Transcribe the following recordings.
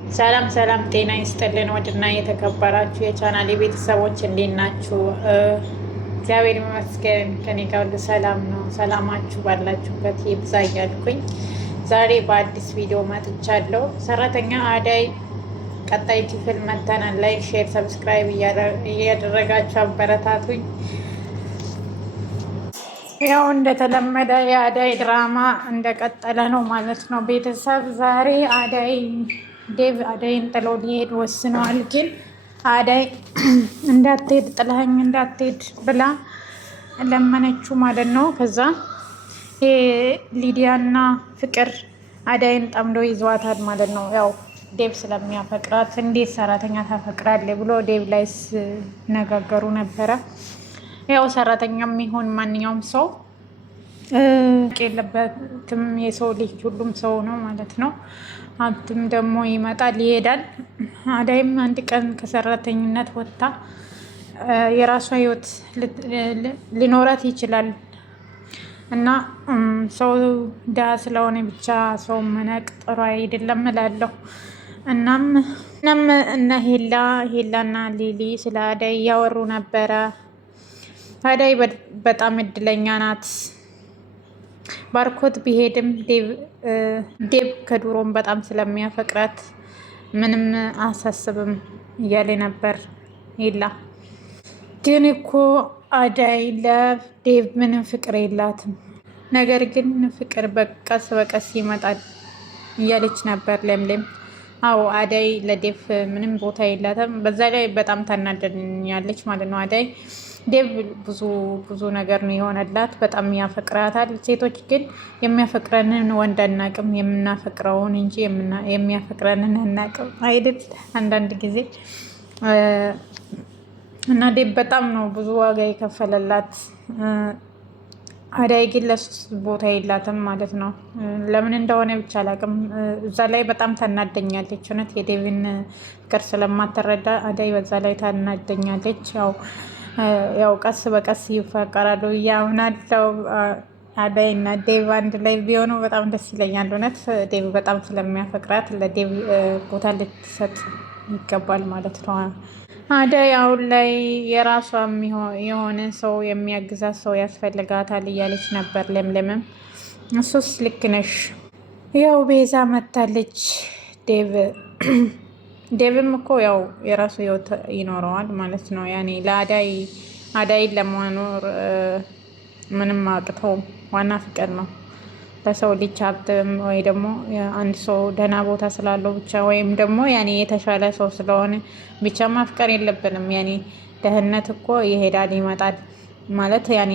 ሰላም ሰላም፣ ጤና ይስጥልን። ወድና የተከበራችሁ የቻናል ቤተሰቦች እንዴት ናችሁ? እግዚአብሔር ይመስገን ከኔ ጋር ሁሉ ሰላም ነው። ሰላማችሁ ባላችሁበት ይብዛ እያልኩኝ ዛሬ በአዲስ ቪዲዮ መጥቻለሁ። ሰራተኛ አደይ ቀጣይ ክፍል መተናል። ላይክ፣ ሼር፣ ሰብስክራይብ እያደረጋችሁ አበረታቱኝ። ያው እንደተለመደ የአደይ ድራማ እንደቀጠለ ነው ማለት ነው። ቤተሰብ ዛሬ ዴቭ አደይን ጥሎ ሊሄድ ወስነዋል። ግን አደይ እንዳትሄድ ጥለኸኝ እንዳትሄድ ብላ ለመነችው ማለት ነው። ከዛ ሊዲያና ፍቅር አደይን ጠምዶ ይዘዋታል ማለት ነው። ያው ዴቭ ስለሚያፈቅራት እንዴት ሰራተኛ ታፈቅራለች ብሎ ዴቭ ላይ ሲነጋገሩ ነበረ። ያው ሰራተኛ የሚሆን ማንኛውም ሰው የለበትም። የሰው ልጅ ሁሉም ሰው ነው ማለት ነው። ሀብትም ደግሞ ይመጣል ይሄዳል። አዳይም አንድ ቀን ከሰራተኝነት ወጥታ የራሷ ህይወት ሊኖራት ይችላል እና ሰው ድሃ ስለሆነ ብቻ ሰው መናቅ ጥሩ አይደለም እላለሁ። እናም እነ ሄላና ሊሊ ስለ አዳይ እያወሩ ነበረ። አዳይ በጣም እድለኛ ናት። ባርኮት ቢሄድም ዴቭ ከድሮም በጣም ስለሚያፈቅራት ምንም አሳስብም እያለ ነበር። ሄላ ግን እኮ አዳይ ለዴቭ ምንም ፍቅር የላትም፣ ነገር ግን ፍቅር በቀስ በቀስ ይመጣል እያለች ነበር ለምለም። አዎ አዳይ ለዴቭ ምንም ቦታ የላትም። በዛ ላይ በጣም ታናደኛለች ማለት ነው። አዳይ ዴቭ ብዙ ነገር ነው የሆነላት፣ በጣም ያፈቅራታል። ሴቶች ግን የሚያፈቅረንን ወንድ አናቅም፣ የምናፈቅረውን እንጂ የሚያፈቅረንን አናቅም አይደል? አንዳንድ ጊዜ እና ዴቭ በጣም ነው ብዙ ዋጋ የከፈለላት። አዳይ ግን ለሱ ቦታ የላትም ማለት ነው። ለምን እንደሆነ ብቻ አላውቅም። እዛ ላይ በጣም ታናደኛለች። እውነት የዴቭን ፍቅር ስለማትረዳ አዳይ በዛ ላይ ታናደኛለች። ያው ቀስ በቀስ ይፈቀራሉ እያምናለው። አዳይ እና ዴቭ አንድ ላይ ቢሆኑ በጣም ደስ ይለኛል። እውነት ዴቭ በጣም ስለሚያፈቅራት ለዴቭ ቦታ ልትሰጥ ይገባል ማለት ነው። አዳይ አሁን ላይ የራሷ የሆነ ሰው የሚያግዛት ሰው ያስፈልጋታል እያለች ነበር ለምለምም። እሱስ ልክ ነሽ። ያው ቤዛ መታለች። ዴቭም እኮ ያው የራሱ ህይወት ይኖረዋል ማለት ነው። ያኔ አዳይን ለመኖር ምንም አቅተው ዋና ፍቅር ነው። ለሰው ልጅ ሀብትም ወይ ደግሞ አንድ ሰው ደህና ቦታ ስላለው ብቻ ወይም ደግሞ ያኔ የተሻለ ሰው ስለሆነ ብቻ ማፍቀር የለብንም። ያኔ ደህንነት እኮ ይሄዳል ይመጣል ማለት ያኔ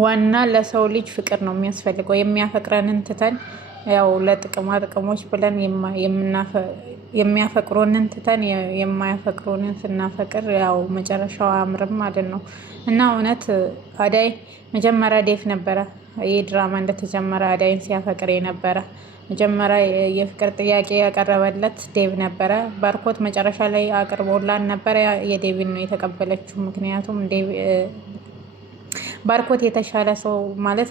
ዋና ለሰው ልጅ ፍቅር ነው የሚያስፈልገው። የሚያፈቅረንን ትተን ያው ለጥቅማ ጥቅሞች ብለን የሚያፈቅሩንን ትተን የማያፈቅሩንን ስናፈቅር ያው መጨረሻው አያምርም ማለት ነው። እና እውነት አዳይ መጀመሪያ ዴቭ ነበረ ይህ ድራማ እንደተጀመረ አዳይን ሲያፈቅር የነበረ መጀመሪያ የፍቅር ጥያቄ ያቀረበለት ዴቭ ነበረ። ባርኮት መጨረሻ ላይ አቅርቦላን ነበረ። የዴቭን ነው የተቀበለችው። ምክንያቱም ባርኮት የተሻለ ሰው ማለት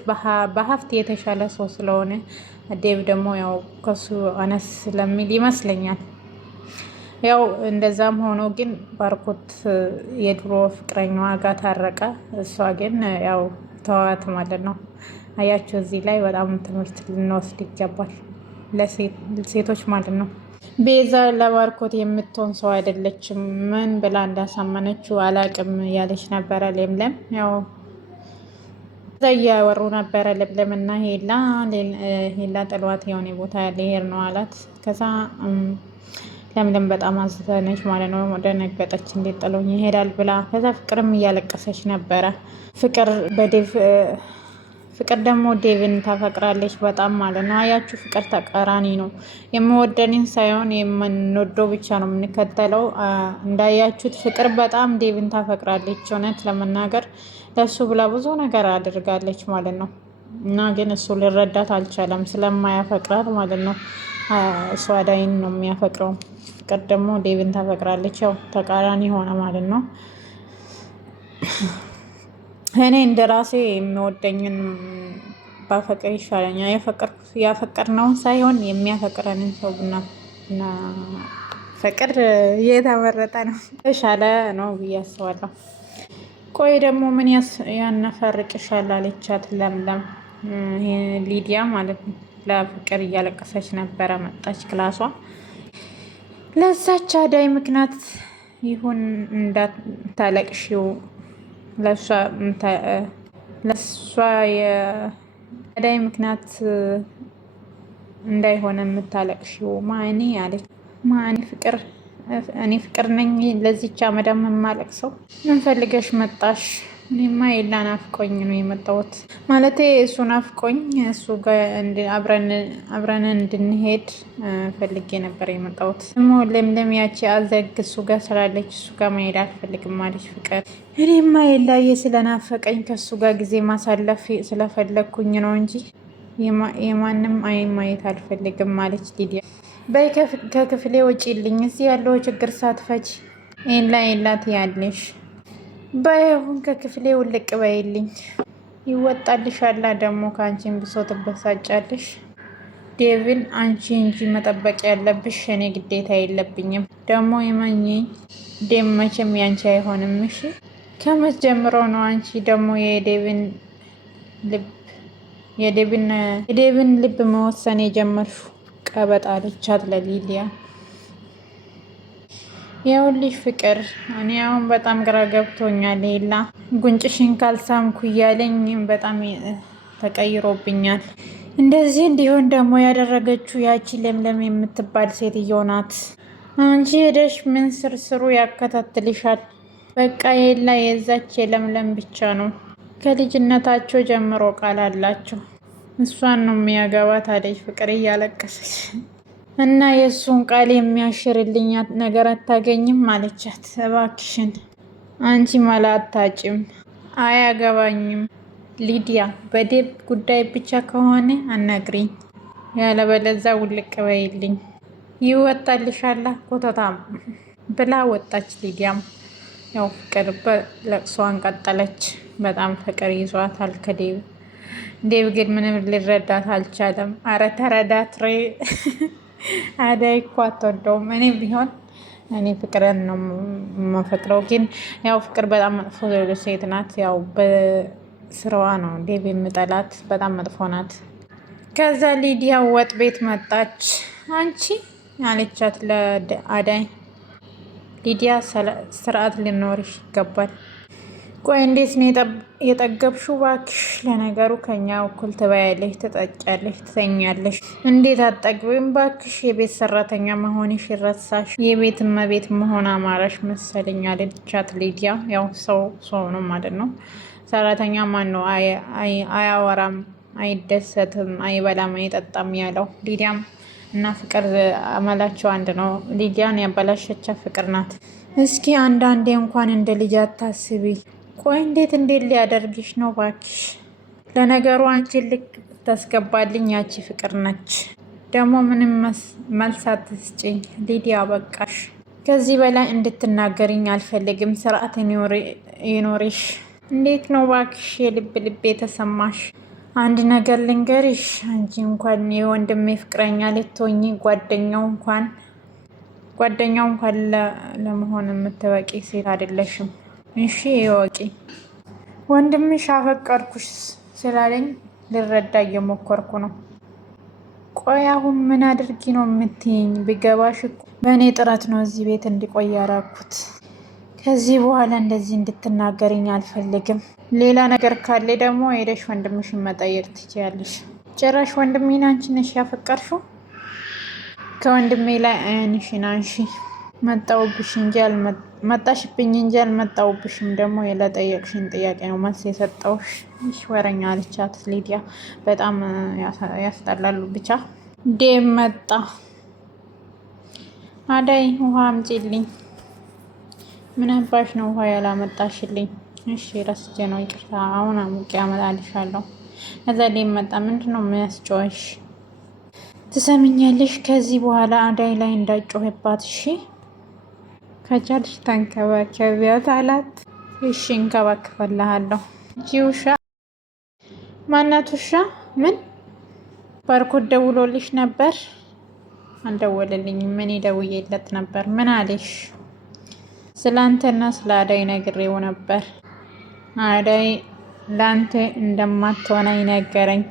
በሀብት የተሻለ ሰው ስለሆነ ዴቭ ደግሞ ያው ከሱ አነስ ስለሚል ይመስለኛል። ያው እንደዛም ሆኖ ግን ባርኮት የድሮ ፍቅረኛዋ ጋር ታረቀ። እሷ ግን ያው ተዋት ማለት ነው። አያቸው እዚህ ላይ በጣም ትምህርት ልንወስድ ይገባል፣ ለሴቶች ማለት ነው። ቤዛ ለባርኮት የምትሆን ሰው አይደለችም። ምን ብላ እንዳሳመነችው አላቅም ያለች ነበረ ለምለም። ያው እዛ እያወሩ ነበረ ለምለም እና ሄላ ጥሏት የሆነ ቦታ ሊሄድ ነው አላት። ከዛ ለምለም በጣም አዘነች ማለት ነው። ደነገጠች፣ እንዴት ጥሎኝ ይሄዳል ብላ። ከዛ ፍቅርም እያለቀሰች ነበረ። ፍቅር ደግሞ ዴቭን ታፈቅራለች በጣም ማለት ነው። አያችሁ ፍቅር ተቃራኒ ነው። የምወደንን ሳይሆን የምንወደው ብቻ ነው የምንከተለው። እንዳያችሁት ፍቅር በጣም ዴቭን ታፈቅራለች። እውነት ለመናገር ለሱ ብላ ብዙ ነገር አድርጋለች ማለት ነው። እና ግን እሱ ሊረዳት አልቻለም ስለማያፈቅራት ማለት ነው። እሱ አዳይን ነው የሚያፈቅረው። ፍቅር ደግሞ ዴቭን ታፈቅራለች። ያው ተቃራኒ ሆነ ማለት ነው። እኔ እንደ ራሴ የሚወደኝን ባፈቅር ይሻለኛል። ያፈቀርነውን ሳይሆን የሚያፈቅረንን ሰው እና ፍቅር የተመረጠ ነው፣ የተሻለ ነው ብዬ አስባለሁ። ቆይ ደግሞ ምን ያነፈርቅሻል አለቻት ለምለም፣ ሊዲያ ማለት ነው። ለፍቅር እያለቀሰች ነበረ። መጣች ክላሷ። ለዛች አዳይ ምክንያት ይሁን እንዳታለቅሽው ለእሷ የአዳይ ምክንያት እንዳይሆነ የምታለቅሽው ማኔ አለች። ማኔ እኔ ፍቅር ነኝ ለዚች አመዳም የማለቅሰው? ምን ፈልገሽ መጣሽ? እኔማ የላ ናፍቆኝ ነው የመጣሁት። ማለቴ እሱ ናፍቆኝ እሱ ጋር አብረን እንድንሄድ ፈልጌ ነበር የመጣሁት። ደግሞ ለምለም ያቺ አዘግ እሱ ጋር ስላለች እሱ ጋር መሄድ አልፈልግም አለች ፍቅር። እኔማ የላየ ስለናፈቀኝ ከእሱ ጋር ጊዜ ማሳለፍ ስለፈለግኩኝ ነው እንጂ የማንም አይን ማየት አልፈልግም አለች ሊዲያ። በይ ከክፍሌ ውጪልኝ፣ እዚህ ያለው ችግር ሳትፈች የላት ያለሽ። በይሁን ከክፍሌ ውልቅ በይልኝ። ይወጣልሻላ ደግሞ ከአንቺን ብሶ ትበሳጫለሽ። ዴቪን አንቺ እንጂ መጠበቅ ያለብሽ እኔ ግዴታ የለብኝም። ደግሞ የመኝኝ ዴቭ መቼም ያንቺ አይሆንም። እሺ ከመች ጀምሮ ነው አንቺ ደግሞ የዴቪን ልብ መወሰን የጀመርሽው? ቀበጥ አለቻት ለሊዲያ። የውልሽ ፍቅር እኔ አሁን በጣም ግራ ገብቶኛል። ሌላ ጉንጭሽን ካልሳምኩ እያለኝ በጣም ተቀይሮብኛል። እንደዚህ እንዲሆን ደግሞ ያደረገችው ያቺ ለምለም የምትባል ሴትዮ ናት። አንቺ ሄደሽ ምን ስርስሩ ያከታትልሻል? በቃ የላ የዛች የለምለም ብቻ ነው። ከልጅነታቸው ጀምሮ ቃል አላቸው። እሷን ነው የሚያገባት አለች ፍቅር እያለቀሰች። እና የእሱን ቃል የሚያሽርልኝ ነገር አታገኝም አለቻት። እባክሽን አንቺ መላ አታጭም። አያገባኝም ሊዲያ፣ በዴቭ ጉዳይ ብቻ ከሆነ አናግሪኝ፣ ያለበለዛ ውልቅ በይልኝ። ይወጣልሻላ ኮተታም ብላ ወጣች። ሊዲያም ያው ፍቅር በለቅሷን ቀጠለች። በጣም ፍቅር ይዟታል ከዴቭ። ዴቭ ግን ምንም ሊረዳት አልቻለም። አረ ተረዳት ሬ አዳይ እኮ አትወደውም። እኔ ቢሆን እኔ ፍቅርን ነው የማፈቅረው። ግን ያው ፍቅር በጣም መጥፎ ሴት ናት። ያው በስራዋ ነው ዴቭ የምጠላት። በጣም መጥፎ ናት። ከዛ ሊዲያ ወጥ ቤት መጣች። አንቺ አለቻት ለአዳይ። ሊዲያ ስርዓት ሊኖርሽ ይገባል። ቆይ እንዴት ነው የጠገብሽው? እባክሽ ለነገሩ ከኛ እኩል ትበያለሽ፣ ትጠጫለሽ፣ ትተኛለሽ። እንዴት አትጠግቢም? እባክሽ የቤት ሰራተኛ መሆንሽ ይረሳሽ። የቤት እመቤት መሆን አማራሽ መሰለኝ አለቻት ሊዲያ። ያው ሰው ነው ማለት ነው። ሰራተኛ ማን ነው አያወራም፣ አይደሰትም፣ አይበላም፣ አይጠጣም ያለው? ሊዲያም እና ፍቅር አመላቸው አንድ ነው። ሊዲያን ያበላሸቻት ፍቅር ናት። እስኪ አንዳንዴ እንኳን እንደ ልጅ አታስቢ። ቆይ እንዴት ሊያደርግሽ ነው ባክሽ? ለነገሩ አንቺን ልክ ታስገባልኝ ያቺ ፍቅር ነች። ደግሞ ምንም መልስ አትስጪኝ ሊዲያ፣ በቃሽ። ከዚህ በላይ እንድትናገርኝ አልፈልግም። ስርዓት ይኖርሽ። እንዴት ነው ባክሽ የልብ የተሰማሽ? አንድ ነገር ልንገርሽ፣ አንቺ እንኳን የወንድሜ ፍቅረኛ ልትሆኚ ጓደኛው እንኳን ለመሆን የምትበቂ ሴት አይደለሽም። እሺ ይወቂ። ወንድምሽ አፈቀርኩሽ ስላለኝ ልረዳ እየሞከርኩ ነው። ቆይ አሁን ምን አድርጊ ነው የምትይኝ? ቢገባሽ እኮ በእኔ ጥረት ነው እዚህ ቤት እንዲቆይ ያደረኩት። ከዚህ በኋላ እንደዚህ እንድትናገርኝ አልፈልግም። ሌላ ነገር ካለ ደግሞ ሄደሽ ወንድምሽን መጠየቅ ትችያለሽ። ጭራሽ ወንድሜን አንቺ ነሽ ያፈቀርሽው? ከወንድሜ ላይ አይንሽን አንሺ። መጣሽብኝ እንጂ አልመጣሁብሽም። ደግሞ ለጠየቅሽን ጥያቄ ነው መልስ የሰጠውሽ። ይሽ ወረኛ አለቻት ሊዲያ። በጣም ያስጠላሉ። ብቻ ዴቭ መጣ። አዳይ ውሃ አምጪልኝ። ምን አባሽ ነው ውሃ ያላመጣሽልኝ? እሺ ረስቼ ነው ይቅርታ። አሁን አሙቄ አመጣልሻለሁ። ከዛ ዴቭ መጣ። ምንድን ነው የሚያስጮሽ? ትሰምኛለሽ? ከዚህ በኋላ አዳይ ላይ እንዳጮህባት እሺ? ከቻልሽ ተንከባከቢያት አላት። እሺ እንከባከባለሁ። እቺ ውሻ ማናት? ውሻ ምን? ባርኮት ደውሎልሽ ነበር? አልደወለልኝም። ምን ደውዬለት ነበር። ምን አለሽ? ስላንተና ስለ አዳይ ነግሬው ነበር። አዳይ ላንተ እንደማትሆነኝ ነገረኝ።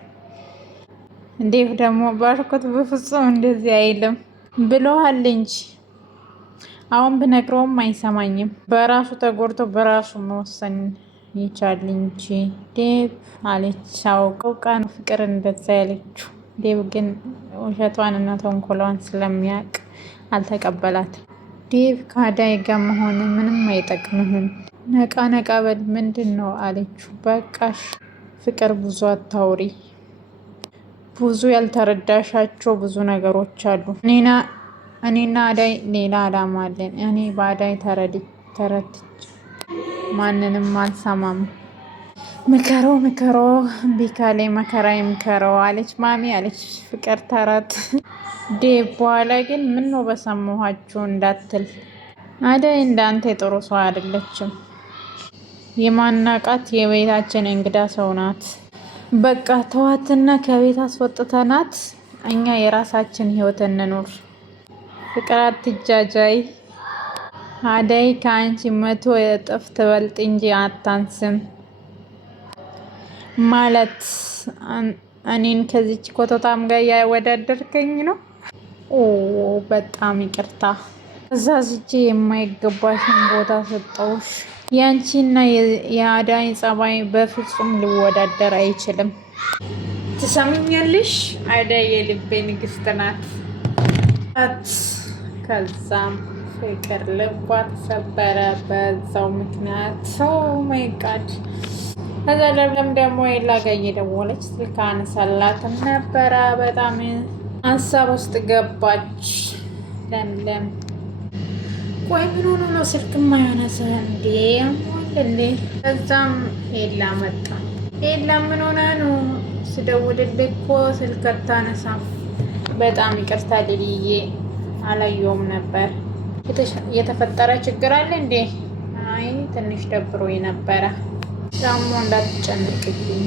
ዴቭ ደግሞ ባርኮት በፍጹም እንደዚህ አይልም ብለዋል እንጂ አሁን ብነግረውም አይሰማኝም። በራሱ ተጎድቶ በራሱ መወሰን ይቻል እንጂ ዴቭ አለች። አውቀው ቀን ፍቅር እንደዛ ያለችው። ዴቭ ግን ውሸቷን እና ተንኮሏን ስለሚያውቅ አልተቀበላትም። ዴቭ ከአዳይ ጋር መሆን ምንም አይጠቅምህም። ነቃ ነቃ በል። ምንድን ነው አለችው። በቃሽ ፍቅር ብዙ አታውሪ። ብዙ ያልተረዳሻቸው ብዙ ነገሮች አሉ። እኔና አዳይ ሌላ አላማ አለን። እኔ በአዳይ ተረድቼ ማንንም አልሰማም። ምከረው እምቢ ካለ መከራ ይምከረው አለች ማሚ አለች ፍቅር ተረት። ዴቭ በኋላ ግን ምን ነው በሰማኋችሁ እንዳትል፣ አዳይ እንዳንተ ጥሩ ሰው አይደለችም። የማናቃት የቤታችን እንግዳ ሰው ናት። በቃ ተዋትና ከቤት አስወጥተናት እኛ የራሳችን ህይወት እንኖር። ፍቅር አትጃጃይ። አዳይ ከአንቺ 100 እጥፍ ትበልጥ እንጂ አታንስም። ማለት እኔን ከዚች ኮተታም ጋር ያወዳደርከኝ ነው? ኦ በጣም ይቅርታ። እዛ ዝቼ የማይገባሽን ቦታ ሰጠውሽ። ያንቺና የአዳይ ጸባይ በፍጹም ሊወዳደር አይችልም። ትሰምኛለሽ? አዳይ የልቤ ንግስት ናት። ከዛም ፍቅር ልቧ ተሰበረ በዛው ምክንያት። ኦ ማይ ጋድ። ከዛ ለምለም ደግሞ ኤላ ጋ እየደወለች ስልክ አነሳላትም ነበረ። በጣም ሀሳብ ውስጥ ገባች ለምለም። ቆይ ምን ሆኖ ነው ስልክ የማያነሳ እንዴ? እንዴ? ከዛም ኤላ መጣ። ኤላ ምን ሆነ ነው ስደውልልህ እኮ ስልክ አታነሳም? በጣም ይቅርታ ልልዬ አላየውም ነበር። የተፈጠረ ችግር አለ እንዴ? አይ ትንሽ ደብሮኝ ነበረ። ደግሞ እንዳትጨንቅልኝ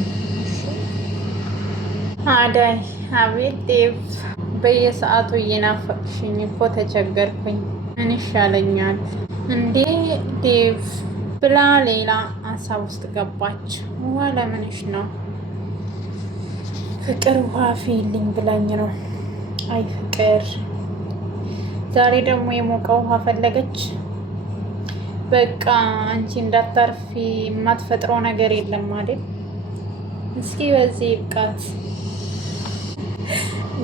አዳይ። አቤት ዴቭ፣ በየሰዓቱ እየናፈቅሽኝ እኮ ተቸገርኩኝ። ምን ይሻለኛል እንዴ ዴቭ ብላ ሌላ ሀሳብ ውስጥ ገባች። ውሃ ለምንሽ ነው? ፍቅር ውሃ ፊልኝ ብላኝ ነው። አይ ፍቅር ዛሬ ደግሞ የሞቀ ውሃ ፈለገች። በቃ አንቺ እንዳታርፊ የማትፈጥረው ነገር የለም አይደል? እስኪ በዚህ ይብቃት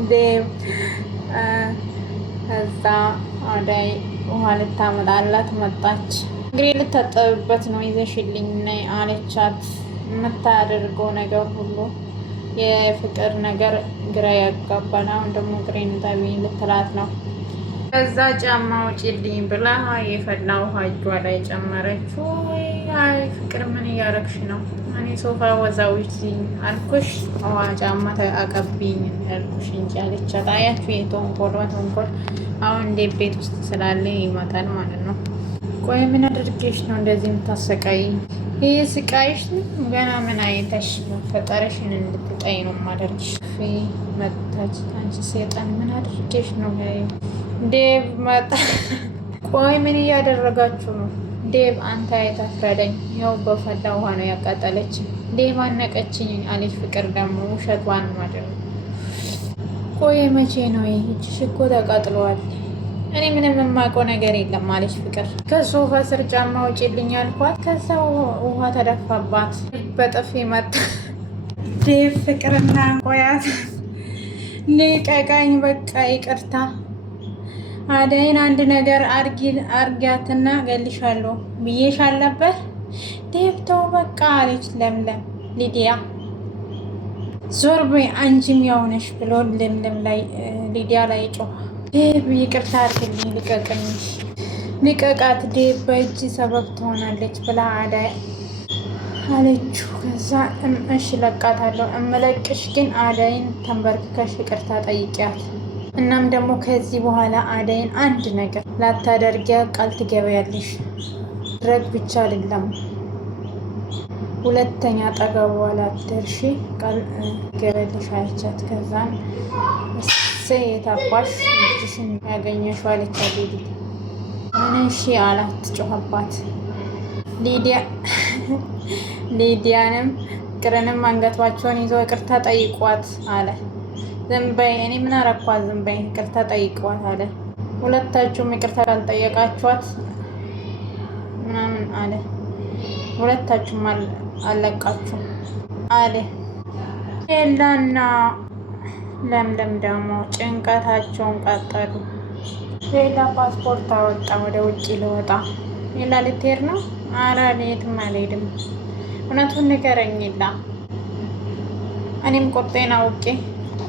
ዴቭ። ከዛ አዳይ ውሃ ልታመጣላት መጣች። እንግዲህ ልታጠብበት ነው ይዘሽልኝ ነይ አለቻት። የምታደርገው ነገር ሁሉ የፍቅር ነገር ግራ ያጋባል። አሁን ደግሞ ግሬን ታቢ ልትላት ነው። ከዛ ጫማ ውጪልኝ ብላ የፈላ ውሃ እጇ ላይ ጨመረች። አይ ፍቅር ምን እያረግሽ ነው? እኔ ሶፋ ወዛውኝ አልኩሽ፣ ውሃ ጫማ አቀብኝ አልኩሽ እንጂ አለቻት። አያችሁ የተንኮል አሁን እንደ ቤት ውስጥ ስላለ ይመጣል ማለት ነው። ቆይ ምን አድርጌሽ ነው እንደዚህ የምታሰቃይ? ይህ ስቃይሽ ገና ምን አይተሽ መፈጠረሽን እንድትጠይ ነው ማደርግሽ። መታች። አንቺ ሴጣን ምን አድርጌሽ ነው? ዴቭ መጣ። ቆይ ምን እያደረጋችሁ ነው? ዴቭ አንተ አይተፍረደኝ። ያው በፈላ ውሃ ነው ያቃጠለች። ዴቭ አነቀችኝ አለች ፍቅር ደግሞ ውሸቷን ማድረግ። ቆይ መቼ ነው ይህች እኮ ተቃጥለዋል። እኔ ምንም የማውቀው ነገር የለም አለች ፍቅር። ከሶፋ ስር ጫማ ውጪልኝ አልኳት። ከዛ ውሃ ተደፋባት። በጥፊ መጣ ዴቭ። ፍቅርና ቆያት ልቀቃኝ፣ በቃ ይቅርታ። አዳይን አንድ ነገር አርጊያትና ገልሻለሁ ብዬሽ አልነበር? ዴቭ ተው በቃ አለች ለምለም። ሊዲያ ዞር በይ አንቺም ያውነሽ ብሎ ለምለም ላይ ሊዲያ ላይ ጮኸ። ዴቭ ይቅርታ አድርግልኝ፣ ልቀቀኝ፣ ልቀቃት ዴቭ በእጅ ሰበብ ትሆናለች ብላ አዳይ አለችው። ከዛ እሺ ለቃታለሁ፣ እምለቅሽ ግን አዳይን ተንበርክከሽ ይቅርታ ጠይቂያት። እናም ደግሞ ከዚህ በኋላ አዳይን አንድ ነገር ላታደርጊያ ቃል ትገበያለሽ። ድረግ ብቻ አይደለም ሁለተኛ ጠገቧ ላትደርሺ ቃል ገበልሽ አለቻት። ከዛን የታባሽ እጅሽን ያገኘሽው አለቻት ሊዲያ። ምን እሺ አላት ጮኸባት። ሊዲያንም ፍቅርንም አንገቷቸውን ይዘው ይቅርታ ጠይቋት አለ። ዝም በይ እኔ ምን አረኳት? ዝም በይ ይቅርታ ጠይቋት አለ። ሁለታችሁም ይቅርታ ካልጠየቃችኋት ምናምን አለ። ሁለታችሁም አለቃችሁ አለ። ኤላና ለምለም ደግሞ ጭንቀታቸውን ቀጠሉ። ሌላ ፓስፖርት አወጣ። ወደ ውጭ ልወጣ። ሌላ ልትሄድ ነው? ኧረ የትም አልሄድም። እውነቱን ንገረኝ ሌላ። እኔም ቁርጤን አውቄ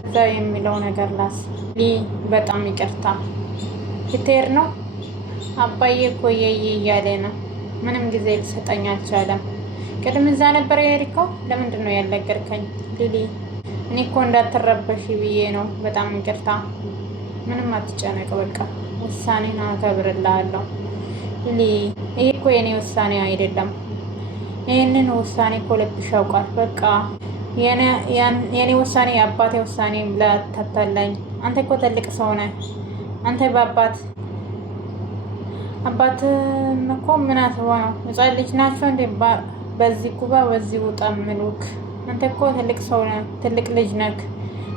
እዛ የሚለው ነገር በጣም ይቅርታ። ልትሄድ ነው? አባዬ እኮ እያለ ነው። ምንም ጊዜ ሊሰጠኝ አልቻለም። ቅድም እዛ ነበር የሄድከው? ለምንድን ነው ያልነገርከኝ? ሊሊ እኔ እኮ እንዳትረበሽ ብዬ ነው። በጣም ይቅርታ። ምንም አትጨነቅ። በቃ ውሳኔን አከብርልሃለሁ። ሊሊ ይሄ እኮ የኔ ውሳኔ አይደለም። ይህንን ውሳኔ እኮ ልብሽ ያውቃል። በቃ የኔ ውሳኔ የአባቴ ውሳኔ ብላ ታታላኝ። አንተ እኮ ትልቅ ሰው ነህ። አንተ አባት እኮ ምን አስበው ነው? ሕፃን ልጅ ናቸው እንዴ? በዚህ ጉባ በዚህ ውጣ ምሉክ። አንተ እኮ ትልቅ ሰው ነህ፣ ትልቅ ልጅ ነህ።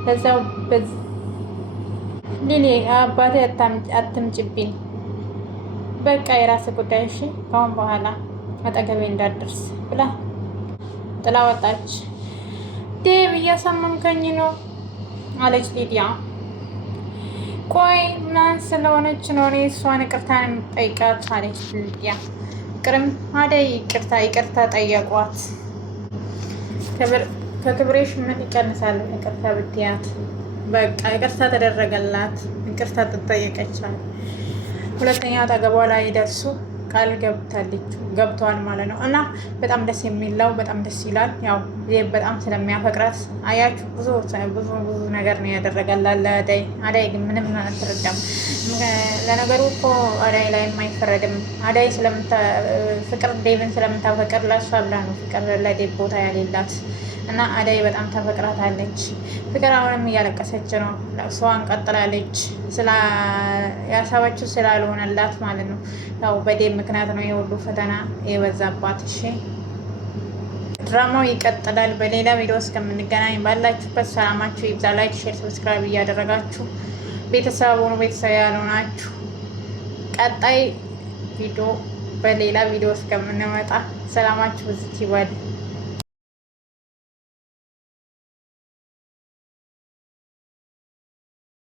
በዛው ሊሊ አባቴ አትምጭብኝ። በቃ የራስ ጉዳይ እሺ። ካሁን በኋላ አጠገቤ እንዳትደርስ ብላ ጥላ ወጣች። ዴብ እያሳመምከኝ ነው አለች ሊዲያ። ቆይ ምናምን ስለሆነች ነው እኔ እሷን ይቅርታን የምጠይቃት አለች ሊዲያ። ቅርም አደይ ይቅርታ ጠየቋት። ከክብሬሽ ምን ይቀንሳል? ይቅርታ ብትያት በቃ ይቅርታ ተደረገላት። ይቅርታ ትጠየቀቻል። ሁለተኛ አጠገቧ ላይ ደርሱ ቃል ገብተዋል ማለት ነው። እና በጣም ደስ የሚለው በጣም ደስ ይላል። ያው በጣም ስለሚያፈቅራት አያችሁ፣ ብዙ ነገር ነው ያደረገላት ለአደይ። አደይ ግን ምንም አትረዳም። ለነገሩ እኮ አደይ ላይ አይፈረድም። አደይ ፍቅር ዴቭን ስለምታፈቅር ለእሷ ብላ ነው ፍቅር ለዴቭ ቦታ ያሌላት። እና አደይ በጣም ታፈቅራታለች። ፍቅር አሁንም እያለቀሰች ነው። ለእሷን ቀጥላለች። ያሰበችው ስላልሆነላት ማለት ነው። ያው በዴቭ ምክንያት ነው የሁሉ ፈተና የበዛባት። እሺ ድራማው ይቀጥላል። በሌላ ቪዲዮ እስከምንገናኝ ባላችሁበት ሰላማችሁ ይብዛ። ላይክ፣ ሼር፣ ሰብስክራይብ እያደረጋችሁ ቤተሰብ ሆኑ። ቤተሰብ ያልሆናችሁ ቀጣይ ቪዲዮ በሌላ ቪዲዮ እስከምንመጣ ሰላማችሁ ብዝት ይበል።